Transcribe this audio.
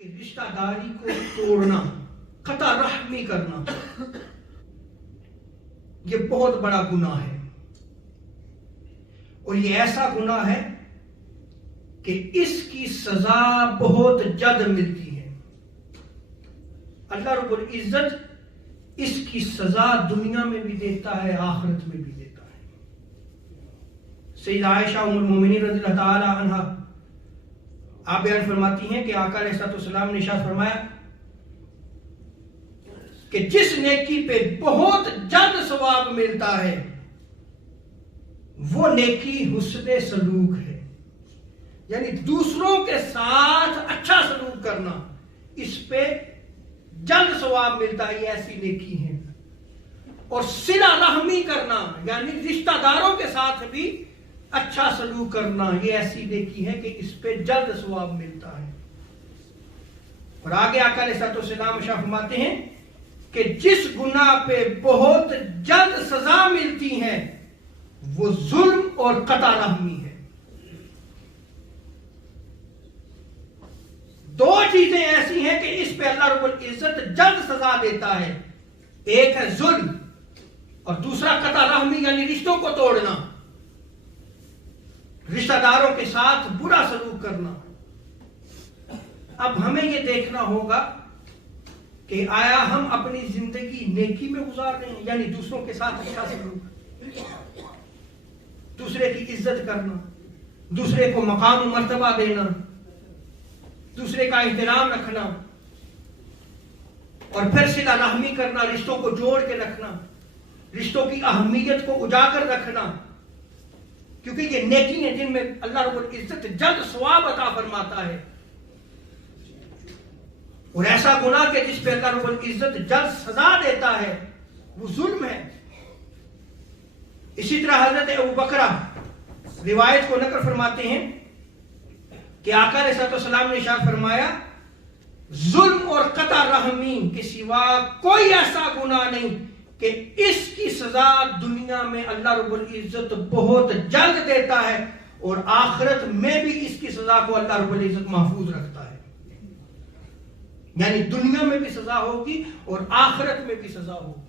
कि रिश्तेदारी को तोड़ना, कता रहमी करना, ये बहुत बड़ा गुनाह है। और ये ऐसा गुनाह है कि इसकी सजा बहुत जल्द मिलती है। अल्लाह रब्बुल इज्जत इसकी सजा दुनिया में भी देता है, आखिरत में भी देता है। सैयदा आयशा उम्मुल मोमिनीन रज़ियल्लाहु ताला अन्हा आप बयान फरमाती हैं कि आका अलैहिस्सलाम ने इरशाद फरमाया कि जिस नेकी पे बहुत जल्द सवाब मिलता है वो नेकी हुस्ने सलूक है, यानी दूसरों के साथ अच्छा सलूक करना, इस पे जल्द सवाब मिलता है, ये ऐसी नेकी है। और सिला रहमी करना, यानी रिश्तेदारों के साथ भी अच्छा सलूक करना, ये ऐसी नेकी है कि इस पे जल्द सवाब मिलता है। और आगे आका अलैहिस्सलाम फरमाते हैं कि जिस गुनाह पे बहुत जल्द सजा मिलती है वो जुल्म और कता रहमी है। दो चीजें ऐसी हैं कि इस पे अल्लाह रब्बुल इज्जत जल्द सजा देता है, एक है जुल्म और दूसरा कता रहमी, यानी रिश्तों को तोड़ना, रिश्तेदारों के साथ बुरा सलूक करना। अब हमें यह देखना होगा कि आया हम अपनी जिंदगी नेकी में गुजार रहे हैं, यानी दूसरों के साथ अच्छा सलूक, दूसरे की इज्जत करना, दूसरे को मकाम मर्तबा देना, दूसरे का एहतराम रखना, और फिर सिला रहमी करना, रिश्तों को जोड़ के रखना, रिश्तों की अहमियत को उजागर रखना, क्योंकि ये नेकी है जिनमें अल्लाह रब्बुल इज्जत जल्द सवाब अता फरमाता है। और ऐसा गुनाह के जिस पे अल्लाह रब्बुल इज्जत जल्द सजा देता है वो जुल्म है। इसी तरह हजरत अबू बकरा रिवायत को नकल फरमाते हैं कि आका अलैहिस्सलाम ने इरशाद फरमाया, जुल्म और कता रहमी के सिवा कोई ऐसा गुनाह नहीं कि इसकी सजा दुनिया में अल्लाह रब्बुल इज्जत बहुत जल्द देता है और आखिरत में भी इसकी सजा को अल्लाह रब्बुल इज्जत महफूज रखता है। यानी दुनिया में भी सजा होगी और आखिरत में भी सजा होगी।